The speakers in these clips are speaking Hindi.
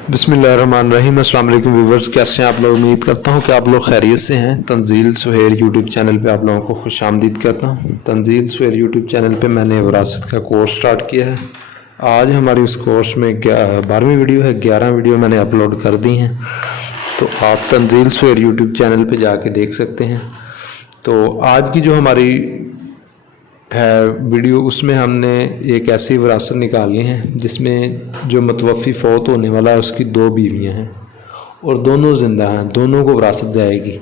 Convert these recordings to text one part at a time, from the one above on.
बिस्मिल्लाहिर्रहमानिर्रहीम। अस्सलाम वालेकुम व्यूवर्स, कैसे हैं आप लोग। उम्मीद करता हूं कि आप लोग खैरियत से हैं। तंजील सुहेर यूट्यूब चैनल पे आप लोगों को खुश आमदीद कहता हूं। तंजील सुहेर यूट्यूब चैनल पे मैंने विरासत का कोर्स स्टार्ट किया है। आज हमारी उस कोर्स में 12वीं वीडियो है। 11 वीडियो मैंने अपलोड कर दी हैं, तो आप तंजील सुहेर यूट्यूब चैनल पर जाके देख सकते हैं। तो आज की जो हमारी है वीडियो, उसमें हमने एक ऐसी विरासत निकाली है जिसमें जो मतवफ़ी फ़ौत होने वाला है उसकी 2 बीवियां हैं और दोनों ज़िंदा हैं, दोनों को विरासत जाएगी।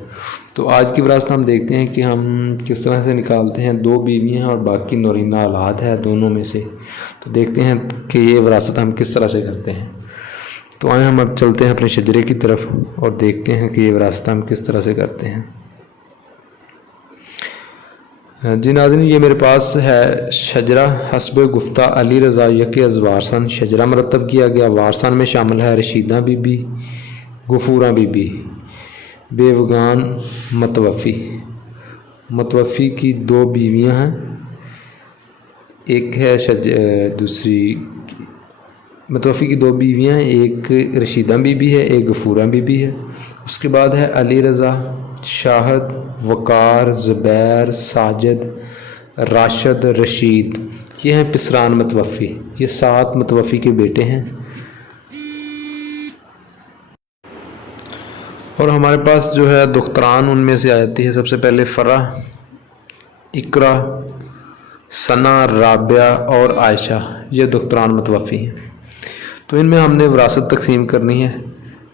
तो आज की विरासत हम देखते हैं कि हम किस तरह से निकालते हैं। 2 बीवियां हैं और बाकी नौरीना औलाद है दोनों में से। तो देखते हैं कि ये विरासत हम किस तरह से करते हैं। तो आए हम अब चलते हैं अपने शजरे की तरफ और देखते हैं कि ये विरासत हम किस तरह से करते हैं। जी नाज़रीन, ये मेरे पास है शजरा हस्ब गुफ्ता अली रज़ा यके अज़ वारसान शजरा मरतब किया गया। वारसान में शामिल है रशीदा बीबी, गफूरा बीबी, बेवगान मतवफ़ी की 2 बीवियां हैं। एक है दूसरी मतवफ़ी की 2 बीवियां हैं, एक रशीदा बीबी है, एक गफूरा बीबी है। उसके बाद है अली रज़ा, शाहद, वकार, ज़ुबैर, साजिद, राशिद, रशीद। ये हैं पिसरान मतवफ़ी। ये 7 मतवफ़ी के बेटे हैं। और हमारे पास जो है दुख्तरान उनमें से आ जाती है। सबसे पहले फ़रा, इकरा, सना, राबिया और आयशा, ये दुख्तरान मतवफ़ी हैं। तो इनमें हमने विरासत तकसीम करनी है।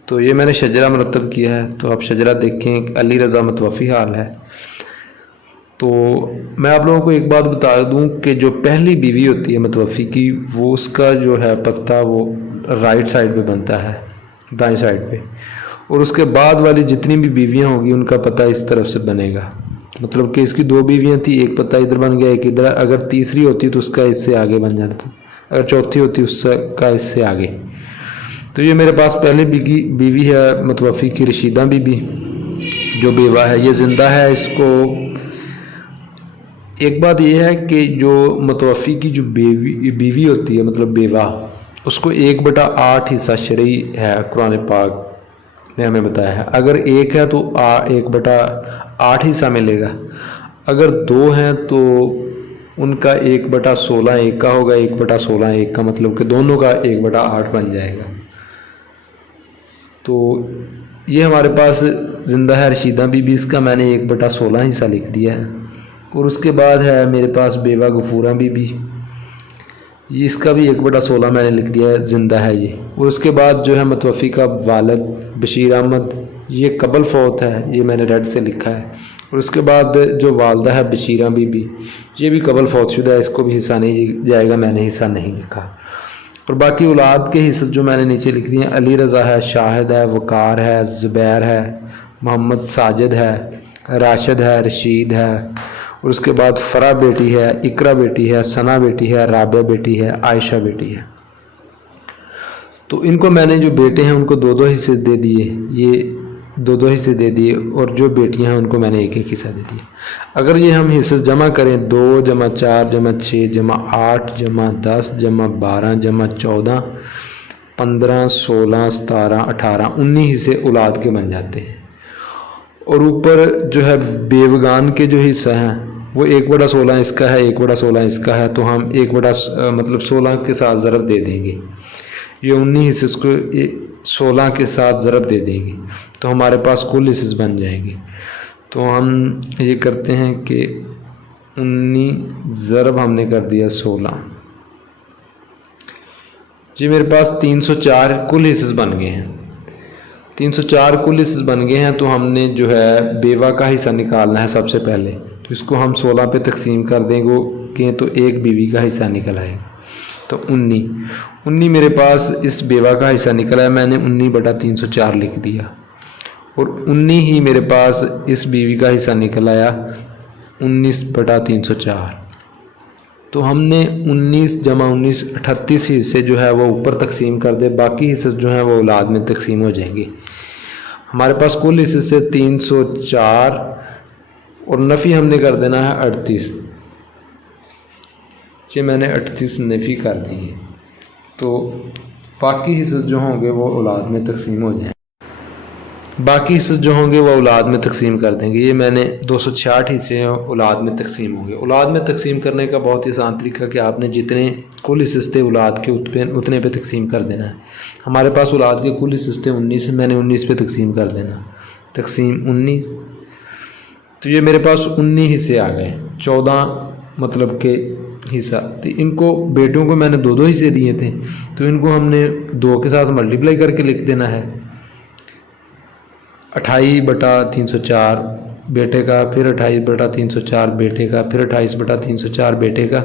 तो ये मैंने शजरा मरतब किया है। तो आप शजरा देखें, अली रज़ा मतवफ़ी हाल है। तो मैं आप लोगों को एक बात बता दूं कि जो पहली बीवी होती है मतवफ़ी की, वो उसका जो है पत्ता वो राइट साइड पे बनता है, दाएं साइड पे। और उसके बाद वाली जितनी भी बीवियां होंगी उनका पत्ता इस तरफ से बनेगा। मतलब कि इसकी 2 बीवियां थी, एक पत्ता इधर बन गया, एक इधर। अगर तीसरी होती तो उसका इससे आगे बन जाता, अगर चौथी होती उसका इससे आगे। तो ये मेरे पास पहले बीवी है मतवफ़ी की रशीदा बीबी, जो बेवा है, ये ज़िंदा है। इसको एक बात यह है कि जो मतवफ़ी की जो बीवी होती है, मतलब बेवा, उसको 1/8 हिस्सा शरई है, कुरान पाक ने हमें बताया है। अगर एक है तो 1/8 हिस्सा मिलेगा। अगर 2 हैं तो उनका 1/16 एक का होगा, 1/16 एक का, मतलब कि दोनों का 1/8 बन जाएगा। तो ये हमारे पास ज़िंदा है रशीदा बीबी, इसका मैंने 1/16 हिस्सा लिख दिया है। और उसके बाद है मेरे पास बेवा गफूरा बीबी, ये इसका भी 1/16 मैंने लिख दिया है, ज़िंदा है ये। और उसके बाद जो है मतवफ़ी का वालिद बशीर अहमद, ये कबल फ़ौत है, ये मैंने रेड से लिखा है। और उसके बाद जो वालदा है बशीरा बीबी, ये भी कबल फ़ौतशुदा है, इसको भी हिस्सा नहीं जाएगा, मैंने हिस्सा नहीं लिखा। और बाकी औलाद के हिस्से जो मैंने नीचे लिख दिए हैं, अली रज़ा है, शाहिद है, वकार है, ज़ुबैर है, मोहम्मद साजिद है, राशिद है, रशीद है। और उसके बाद फ़रा बेटी है, इकरा बेटी है, सना बेटी है, राबिया बेटी है, आयशा बेटी है। तो इनको मैंने जो बेटे हैं उनको 2-2 हिस्से दे दिए, ये 2-2 हिस्से दे दिए। और जो बेटियां हैं उनको मैंने 1-1 हिस्सा दे दिया। अगर ये हम हिस्से जमा करें, 2 + 4 + 6 + 8 + 10 + 12 + 14 15 16 17 18 19 हिस्से औलाद के बन जाते हैं। और ऊपर जो है बेवगान के जो हिस्सा हैं वो 1/16 इसका है, 1/16 इसका है। तो हम 16 के साथ ज़रब दे देंगे, ये 19 हिस्से को 16 के साथ ज़रब दे देंगे, तो हमारे पास कुल हिस्से बन जाएंगे। तो हम ये करते हैं कि 19 ज़रब हमने कर दिया 16, जी मेरे पास 304 कुल हिस्से बन गए हैं। 304 कुल हिस्से बन गए हैं। तो हमने जो है बेवा का हिस्सा निकालना है सबसे पहले। तो इसको हम 16 पे तकसीम कर देंगे कि तो एक बीवी का हिस्सा निकल आएगा। तो 19 मेरे पास इस बेवा का हिस्सा निकला है, मैंने 19/304 लिख दिया। और 19 ही मेरे पास इस बीवी का हिस्सा निकल आया, 19/304। तो हमने 19 + 19 38 हिस्से जो है वो ऊपर तकसीम कर दे, बाकी हिस्से जो हैं वो औलाद में तकसीम हो जाएंगे। हमारे पास कुल हिस्से से 304 और नफ़ी हमने कर देना है 38। ये मैंने 38 नफ़ी कर दी है। तो बाकी हिस्से जो होंगे वो औलाद में तकसीम हो जाएँ। बाकी हिस्से जो होंगे वो औलाद में तकसीम कर देंगे। ये मैंने 266 हिस्से औलाद में तकसीम होंगे। औलाद में तकसीम करने का बहुत ही आसान तरीका कि आपने जितने कुल हिस्से थे औलाद के उतने पे तकसीम कर देना है। हमारे पास औलाद के कुल हिस्से 19, मैंने 19 पे तकसीम कर देना। तकसीम 19, तो ये मेरे पास 19 हिस्से आ गए। 14 मतलब के हिस्सा, तो इनको बेटों को मैंने 2-2 हिस्से दिए थे, तो इनको हमने 2 के साथ मल्टीप्लाई करके लिख देना है। 28/304 बेटे का, फिर 28/304 बेटे का, फिर 28/304 बेटे का,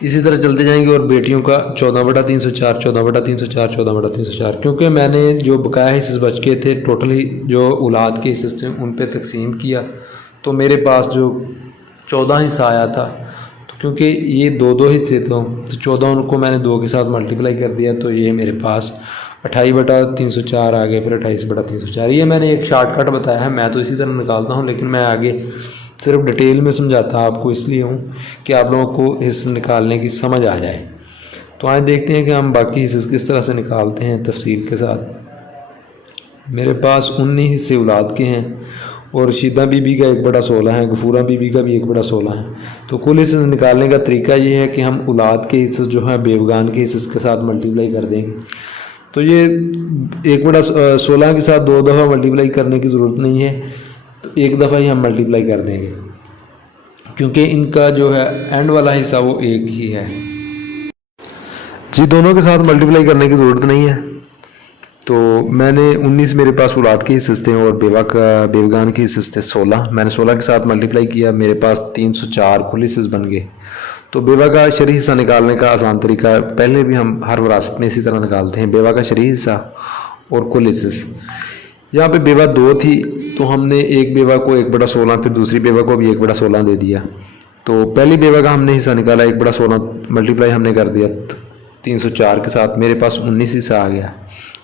इसी तरह चलते जाएंगे। और बेटियों का 14/304, 14/304, 14/304। क्योंकि मैंने जो बकाया हिस्से बच के थे टोटली जो औलाद के हिस्से थे उन पे तकसीम किया, तो मेरे पास जो 14 हिस्सा आया था, तो क्योंकि ये 2-2 हिस्से थे तो 14 उनको मैंने 2 के साथ मल्टीप्लाई कर दिया, तो ये मेरे पास 28/304 आ गया, फिर 28/304। ये मैंने एक शॉर्टकट बताया है, मैं तो इसी तरह निकालता हूँ, लेकिन मैं आगे सिर्फ डिटेल में समझाता आपको इसलिए हूँ कि आप लोगों को हिस्से निकालने की समझ आ जाए। तो आज देखते हैं कि हम बाकी हिस्से किस तरह से निकालते हैं तफसील के साथ। मेरे पास 19 हिस्से औलाद के हैं और रशीदा बीबी का 1/16 है, गफूरा बीबी का भी 1/16 है। तो कुल हिस्से निकालने का तरीका ये है कि हम औलाद के हिस्से जो है बेवगान के हिस्से के साथ मल्टीप्लाई कर देंगे। तो ये 1/16 के साथ 2 दफ़ा मल्टीप्लाई करने की ज़रूरत नहीं है, तो एक दफ़ा ही हम मल्टीप्लाई कर देंगे, क्योंकि इनका जो है एंड वाला हिस्सा वो एक ही है जी। दोनों के साथ मल्टीप्लाई करने की ज़रूरत नहीं है। तो मैंने 19 मेरे पास औलाद के हिस्से थे और बेवगान के हिस्से थे 16। मैंने 16 के साथ मल्टीप्लाई किया, मेरे पास 304 कुल हिस्से बन गए। तो बेवा का शरई हिस्सा निकालने का आसान तरीका, पहले भी हम हर विरासत में इसी तरह निकालते हैं, बेवा का शरई हिस्सा और कुल हिस्से। यहाँ पे बेवा 2 थी, तो हमने एक बेवा को 1/16, फिर दूसरी बेवा को भी 1/16 दे दिया। तो पहली बेवा का हमने हिस्सा निकाला 1/16 मल्टीप्लाई हमने कर दिया 304 के साथ, मेरे पास 19 हिस्सा आ गया,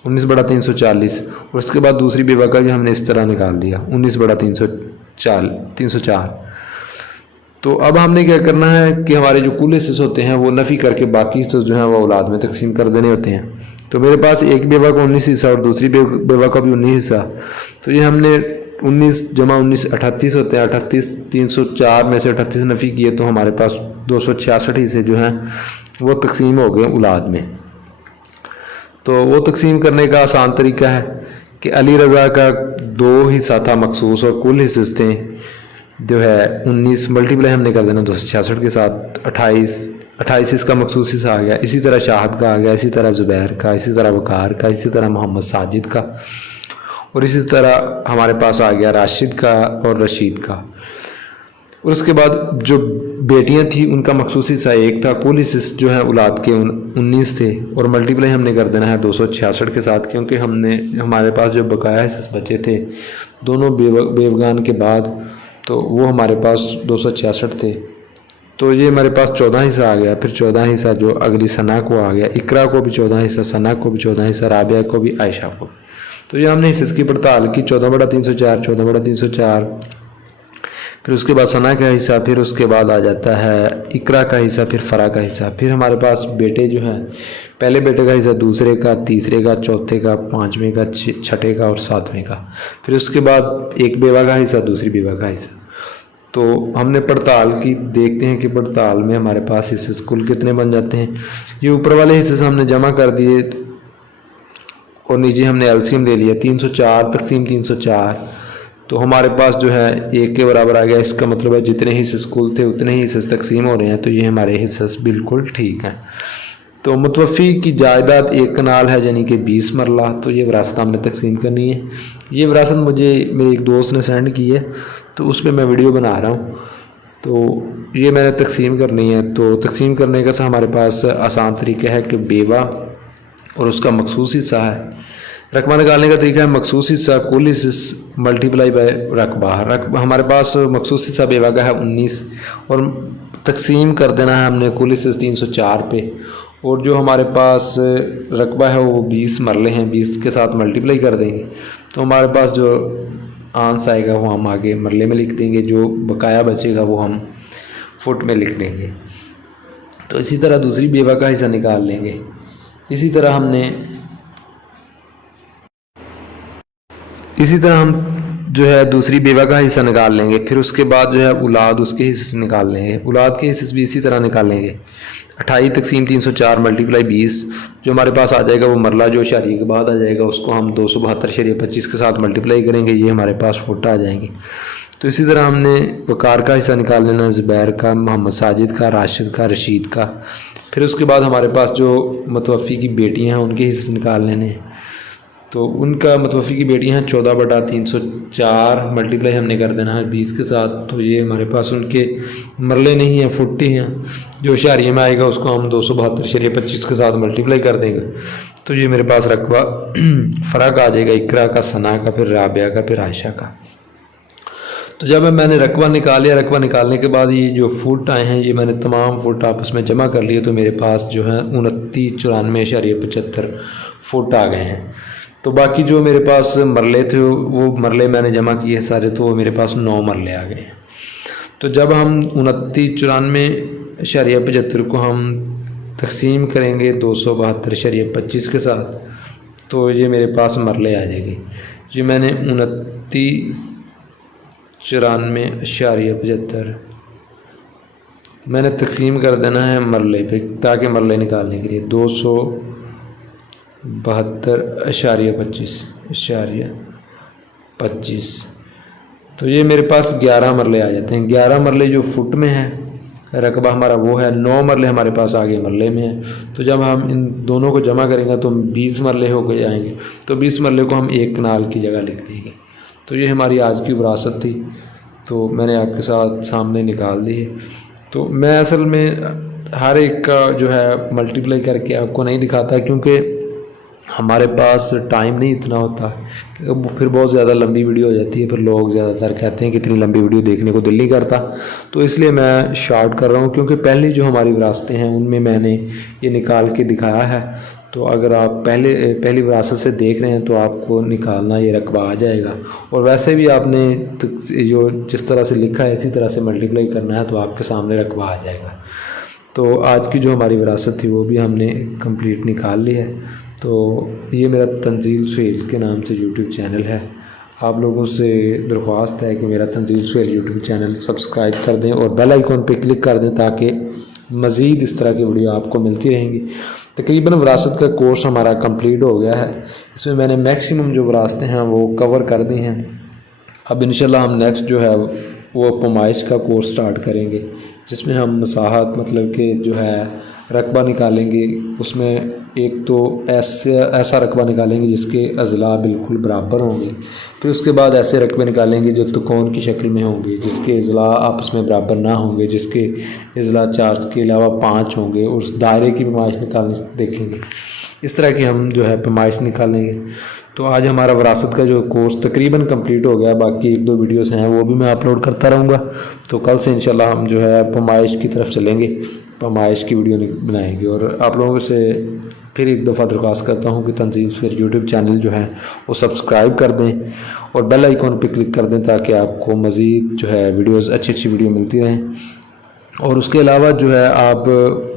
19/340। और उसके बाद दूसरी बेवा का भी हमने इस तरह निकाल दिया 19/304। तो अब हमने क्या करना है कि हमारे जो कुल हिस्से होते हैं वो नफ़ी करके बाकी हिस्से जो हैं वो औलाद में तकसीम कर देने होते हैं। तो मेरे पास एक बेवा का 19 हिस्सा और दूसरी बेवा का भी 19 हिस्सा, तो ये हमने 19 जमा 19 38 होते हैं। 38 304 में से 38 नफ़ी किए तो हमारे पास 266 हिस्से जो हैं वो तकसीम हो गए औलाद में। तो वो तकसीम करने का आसान तरीका है कि अली रज़ा का 2 हिस्सा था मखसूस और कुल हिस्से थे जो है 19, मल्टीप्लाई हमने कर देना 266 के साथ, 28 इसका मखसूस हिस्सा आ गया। इसी तरह शाहद का आ गया, इसी तरह ज़ुबैर का, इसी तरह वकार का, इसी तरह मोहम्मद साजिद का, और इसी तरह हमारे पास आ गया राशिद का और रशीद का। और उसके बाद जो बेटियां थी उनका मखसूस हिस्सा 1 था, कुल हिस्से जो है औलाद के 19 थे, और मल्टीप्लाई हमने कर देना है 266 के साथ, क्योंकि हमारे पास जो बकाया हिस्से बचे थे दोनों बेवगान के बाद, तो वो हमारे पास 266 थे। तो ये हमारे पास 14 हिस्सा आ गया, फिर 14 हिस्सा जो अगली सना को आ गया, इकरा को भी 14 हिस्सा, सना को भी 14 हिस्सा, राबिया को भी, आयशा को। तो ये हमने हिस्से की पड़ताल की 14/304, 14/304, फिर उसके बाद सना का हिस्सा, फिर उसके बाद आ जाता है इकरा का हिस्सा, फिर फरा का हिस्सा। फिर हमारे पास बेटे जो हैं, पहले बेटे का हिस्सा, दूसरे का, तीसरे का, चौथे का, पाँचवें का, छठे का और सातवें का। फिर उसके बाद एक बेवा का हिस्सा, दूसरी बेवा का हिस्सा। तो हमने पड़ताल की, देखते हैं कि पड़ताल में हमारे पास हिस्से कुल कितने बन जाते हैं। ये ऊपर वाले हिस्से से हमने जमा कर दिए और नीचे हमने एलसीएम ले लिया 304 तकसीम 304, तो हमारे पास जो है 1 के बराबर आ गया। इसका मतलब है जितने हिस्से कुल थे उतने ही हिस्से तकसीम हो रहे हैं, तो ये हमारे हिस्से बिल्कुल ठीक हैं। तो मुतवफ़ी की जायदाद 1 कनाल है, यानी कि 20 मरला। तो ये विरासत हमने तकसीम करनी है। ये विरासत मुझे मेरे एक दोस्त ने सेंड की है, तो उस पर मैं वीडियो बना रहा हूँ। तो ये मैंने तकसीम करनी है। तो तकसीम करने का हमारे पास आसान तरीका है कि बेवा और उसका मखसूस हिस्सा है। रकबा निकालने का तरीका है मखसूस हिस्सा कुल हिस्से मल्टीप्लाई बाय रकबा। हमारे पास मखसूस हिस्सा बेवा का है 19 और तकसीम कर देना है हमने कुल हिस्से 304 पे, और जो हमारे पास रकबा है वो 20 मरले हैं, 20 के साथ मल्टीप्लाई कर देंगे तो हमारे पास जो आंसर आएगा वो हम आगे मरले में लिख देंगे, जो बकाया बचेगा वो हम फुट में लिख देंगे। तो इसी तरह दूसरी बेवा का हिस्सा निकाल लेंगे। इसी तरह हम जो है दूसरी बेवा का हिस्सा निकाल लेंगे। फिर उसके बाद जो है औलाद उसके हिस्से से निकाल लेंगे। औलाद के हिस्से से भी इसी तरह निकालेंगे। 28 तकसीम 304 मल्टीप्लाई 20 जो हमारे पास आ जाएगा वो मरला जो इशारे के बाद आ जाएगा उसको हम 272.25 के साथ मल्टीप्लाई करेंगे, ये हमारे पास फुट आ जाएंगे। तो इसी तरह हमने वकार का हिस्सा निकाल लेना, ज़ुबैर का, मोहम्मद साजिद का, राशिद का, रशीद का। फिर उसके बाद हमारे पास जो मतवफ़ी की बेटियाँ हैं उनके हिस्से निकाल लेने। तो उनका मतवफ़ी की बेटियाँ हैं 14/304 मल्टीप्लाई हमने कर देना है 20 के साथ। तो ये हमारे पास उनके मरले नहीं हैं, फुट्टी हैं। जो इशारिये में आएगा उसको हम 272.25 के साथ मल्टीप्लाई कर देंगे। तो ये मेरे पास रकबा फ़र्क आ जाएगा इकरा का, सना का, फिर राबिया का, फिर आयशा का। तो जब मैंने रकबा निकाल लिया, रकबा निकालने के बाद ये जो फुट आए हैं ये मैंने तमाम फुट आपस में जमा कर लिए। तो मेरे पास जो है 2994.75 फुट आ गए हैं। तो बाकी जो मेरे पास मरले थे वो मरले मैंने जमा किए सारे, तो वो मेरे पास 9 मरले आ गए। तो जब हम 2994.75 को हम तकसीम करेंगे 272.25 के साथ तो ये मेरे पास मरले आ जाएगी। ये मैंने 2994.75 मैंने तकसीम कर देना है मरले पे, ताकि मरले निकालने के लिए 272.25 तो ये मेरे पास 11 मरले आ जाते हैं। 11 मरले जो फुट में है रकबा हमारा वो है, 9 मरले हमारे पास आगे मरले में है। तो जब हम इन दोनों को जमा करेंगे तो 20 मरले हो गए जाएंगे। तो 20 मरले को हम एक कनाल की जगह लिख देंगे। तो ये हमारी आज की विरासत थी, तो मैंने आपके साथ सामने निकाल दी है। तो मैं असल में हर एक का जो है मल्टीप्लाई करके आपको नहीं दिखाता, क्योंकि हमारे पास टाइम नहीं इतना होता, फिर बहुत ज़्यादा लंबी वीडियो हो जाती है। फिर लोग ज़्यादातर कहते हैं कि इतनी लंबी वीडियो देखने को दिल नहीं करता, तो इसलिए मैं शॉर्ट कर रहा हूँ। क्योंकि पहली जो हमारी विरासतें हैं उनमें मैंने ये निकाल के दिखाया है। तो अगर आप पहली विरासत से देख रहे हैं तो आपको निकालना ये रकबा आ जाएगा। और वैसे भी आपने जो जिस तरह से लिखा है इसी तरह से मल्टीप्लाई करना है तो आपके सामने रकबा आ जाएगा। तो आज की जो हमारी विरासत थी वो भी हमने कंप्लीट निकाल ली है। तो ये मेरा तंजील सुहेल के नाम से यूट्यूब चैनल है। आप लोगों से दरख्वास्त है कि मेरा Tanzeel Suhail YouTube channel subscribe कर दें और बेल आइकॉन पे क्लिक कर दें, ताकि मज़ीद इस तरह की वीडियो आपको मिलती रहेंगी। तकरीबन विरासत का कोर्स हमारा कंप्लीट हो गया है। इसमें मैंने मैक्सिमम जो विरासतें हैं वो कवर कर दी हैं। अब इंशाल्लाह हम नेक्स्ट जो है वो पैमाइश का कोर्स स्टार्ट करेंगे, जिसमें हम मसाहत मतलब कि जो है रकबा निकालेंगे। उसमें एक तो ऐसा रकबा निकालेंगे जिसके अज़ला बिल्कुल बराबर होंगे। फिर उसके बाद ऐसे रकबे निकालेंगे जो त्रिकोण की शक्ल में होंगे, जिसके अज़ला आपस में बराबर ना होंगे, जिसके अज़ला 4 के अलावा 5 होंगे। और उस दायरे की पैमाइश निकालने देखेंगे। इस तरह की हम जो है पैमाइश निकालेंगे। तो आज हमारा विरासत का जो कोर्स तकरीबन कंप्लीट हो गया। बाकी 1-2 वीडियोस हैं वो भी मैं अपलोड करता रहूँगा। तो कल से इंशाल्लाह हम जो है पैमाइश की तरफ चलेंगे, पैमाइश की वीडियो बनाएंगे। और आप लोगों से फिर एक दफ़ा दरख्वास्त करता हूँ कि तंजील सुहेल यूट्यूब चैनल जो है वो सब्सक्राइब कर दें और बेल आइकॉन पर क्लिक कर दें, ताकि आपको मज़ीद जो है वीडियोज़ अच्छी वीडियो मिलती रहें। और उसके अलावा जो है आप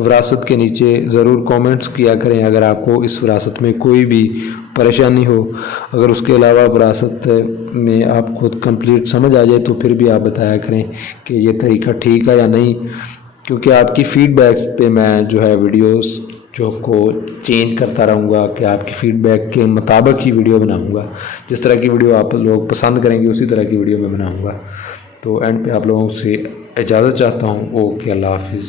विरासत के नीचे ज़रूर कमेंट्स किया करें अगर आपको इस विरासत में कोई भी परेशानी हो। अगर उसके अलावा विरासत में आपको कंप्लीट समझ आ जाए तो फिर भी आप बताया करें कि ये तरीका ठीक है या नहीं, क्योंकि आपकी फ़ीडबैक पे मैं जो है वीडियोस जो को चेंज करता रहूँगा कि आपकी फ़ीडबैक के मुताबिक ही वीडियो बनाऊँगा। जिस तरह की वीडियो आप लोग पसंद करेंगे उसी तरह की वीडियो मैं बनाऊँगा। तो एंड पे आप लोगों से इजाज़त चाहता हूँ। ओके, अल्लाह हाफिज़।